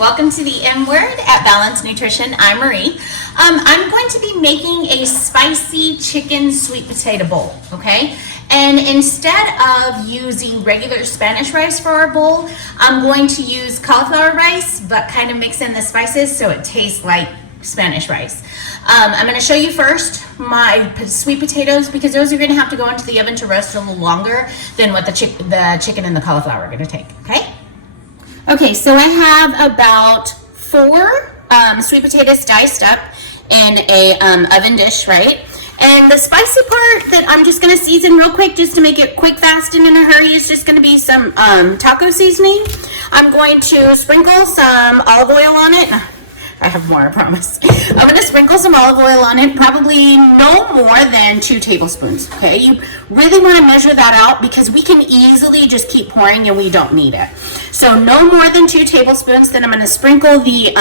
Welcome to the M Word at Balanced Nutrition. I'm Marie. I'm going to be making a spicy chicken sweet potato bowl, okay? And instead of using regular Spanish rice for our bowl, I'm going to use cauliflower rice, but kind of mix in the spices so it tastes like Spanish rice. I'm going to show you first my sweet potatoes because those are going to have to go into the oven to roast a little longer than what the chicken and the cauliflower are going to take, okay? Okay, so I have about 4 sweet potatoes diced up in a oven dish, right? And the spicy part that I'm just going to season real quick just to make it quick, fast, and in a hurry is just going to be some taco seasoning. I'm going to sprinkle some olive oil on it. I have more, I promise. I'm going to sprinkle some olive oil on it, probably no more than 2 tablespoons, okay? You really want to measure that out because we can easily just keep pouring and we don't need it. So no more than 2 tablespoons. Then I'm going to sprinkle the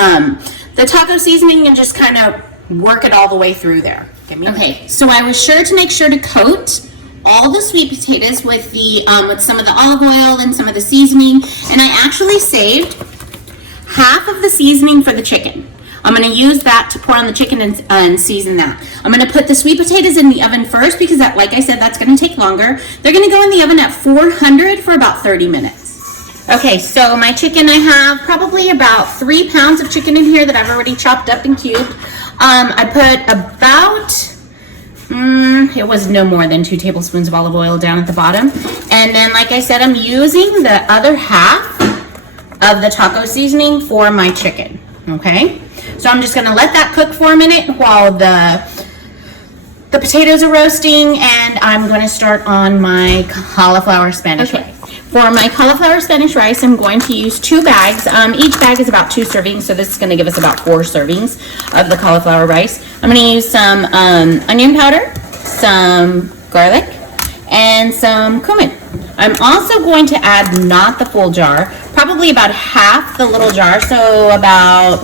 taco seasoning and just kind of work it all the way through there. Okay, so I was sure to make sure to coat all the sweet potatoes with the with some of the olive oil and some of the seasoning, and I actually saved half of the seasoning for the chicken. I'm going to use that to pour on the chicken and season that. I'm going to put the sweet potatoes in the oven first because, that, like I said, that's going to take longer. They're going to go in the oven at 400 for about 30 minutes. Okay, so my chicken, I have probably about 3 pounds of chicken in here that I've already chopped up and cubed. I put about, it was no more than 2 tablespoons of olive oil down at the bottom. And then, like I said, I'm using the other half of the taco seasoning for my chicken, okay? So I'm just gonna let that cook for a minute while the potatoes are roasting, and I'm gonna start on my cauliflower Spanish rice. For my cauliflower Spanish rice, I'm going to use 2 bags. Each bag is about 2 servings, so this is gonna give us about 4 servings of the cauliflower rice. I'm gonna use some onion powder, some garlic, and some cumin. I'm also going to add not the full jar, probably about half the little jar, so about,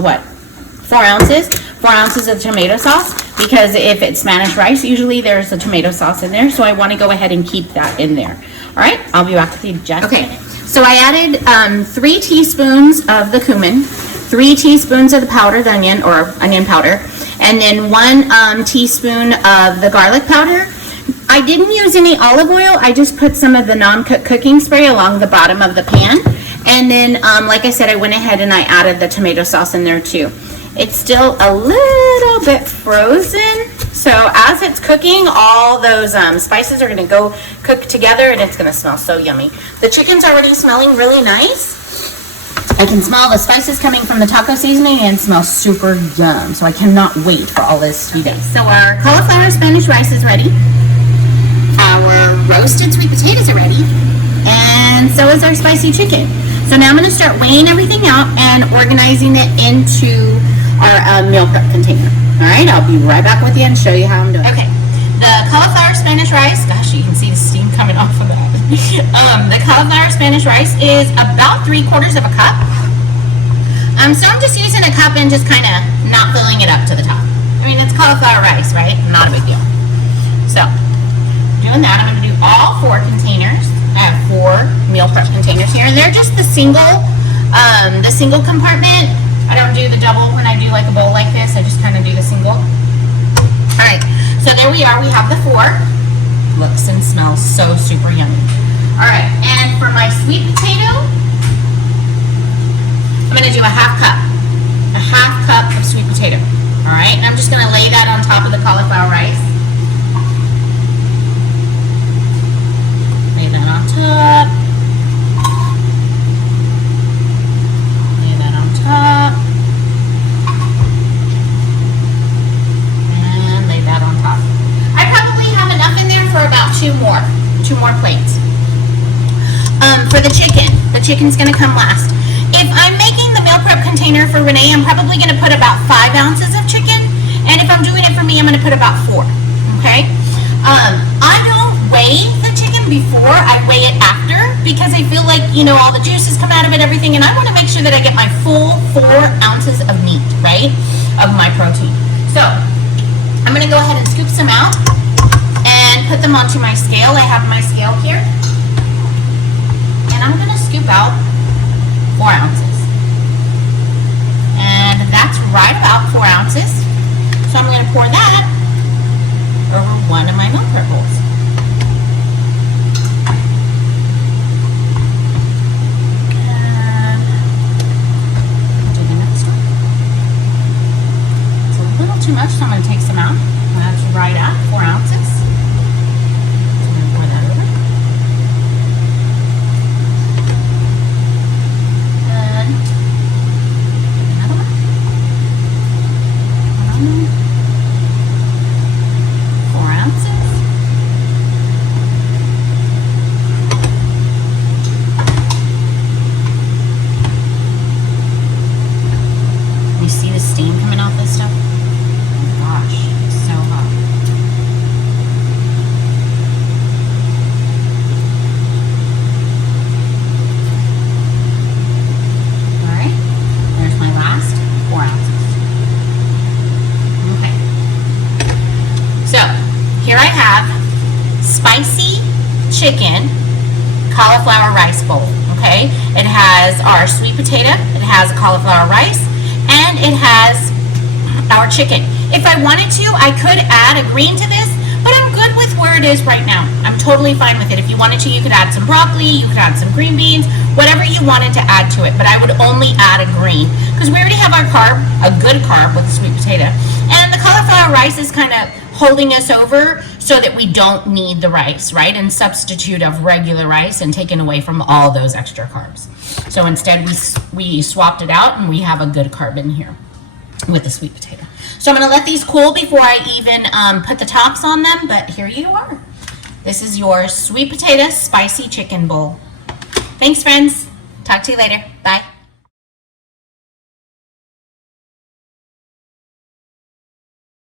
4 ounces? 4 ounces of tomato sauce, because if it's Spanish rice, usually there's a tomato sauce in there, so I want to go ahead and keep that in there. All right, I'll be back with you just a minute. So I added 3 teaspoons of the cumin, 3 teaspoons of the powdered onion, or onion powder, and then 1 teaspoon of the garlic powder. I didn't use any olive oil. I just put some of the non-cooked cooking spray along the bottom of the pan. And then, like I said, I went ahead and I added the tomato sauce in there too. It's still a little bit frozen. So as it's cooking, all those spices are gonna go cook together and it's gonna smell so yummy. The chicken's already smelling really nice. I can smell the spices coming from the taco seasoning and smells super yum. So I cannot wait for all this to be done. So our cauliflower Spanish rice is ready. Our roasted sweet potatoes are ready, and so is our spicy chicken. So now I'm going to start weighing everything out and organizing it into our meal prep container. All right, I'll be right back with you and show you how I'm doing. Okay, the cauliflower Spanish rice, gosh, you can see the steam coming off of that. The cauliflower Spanish rice is about 3/4 of a cup. So I'm just using a cup and just kind of not filling it up to the top. I mean, it's cauliflower rice, right? Not a big deal. So doing that, I'm going to do all 4 containers. I have 4 meal prep containers here, and they're just the single compartment. I don't do the double when I do like a bowl like this. I just kind of do the single. All right, so there we are. We have the 4. Looks and smells so super yummy. All right, and for my sweet potato, I'm going to do a half cup of sweet potato. All right, and I'm just going to lay that on top of the cauliflower rice. Lay that on top. Lay that on top. And lay that on top. I probably have enough in there for about 2 more plates. For the chicken's gonna come last. If I'm making the meal prep container for Renee, I'm probably gonna put about 5 ounces of chicken. And if I'm doing it for me, I'm gonna put about 4, okay? I don't weigh the chicken before, I weigh it after, because I feel like, you know, all the juices come out of it, everything, and I want to make sure that I get my full 4 ounces of meat, right, of my protein. So I'm going to go ahead and scoop some out and put them onto my scale. I have my scale here, and I'm going to scoop out 4 ounces. ounces. So I'm going to pour that over one of my meal prep bowls. Too much, so I'm going to take some out. That's right at 4 ounces. So I'm going to pour that over. And another one. 4 ounces. You see the steam coming off this stuff? Here I have spicy chicken cauliflower rice bowl, okay? It has our sweet potato, it has cauliflower rice, and it has our chicken. If I wanted to, I could add a green to this, but I'm good with where it is right now. I'm totally fine with it. If you wanted to, you could add some broccoli, you could add some green beans, whatever you wanted to add to it, but I would only add a green because we already have our carb, a good carb with the sweet potato, and the cauliflower rice is kind of holding us over so that we don't need the rice, right? In substitute of regular rice and taken away from all those extra carbs. So instead we swapped it out and we have a good carb in here with the sweet potato. So I'm gonna let these cool before I even put the tops on them, but here you are. This is your sweet potato spicy chicken bowl. Thanks, friends. Talk to you later.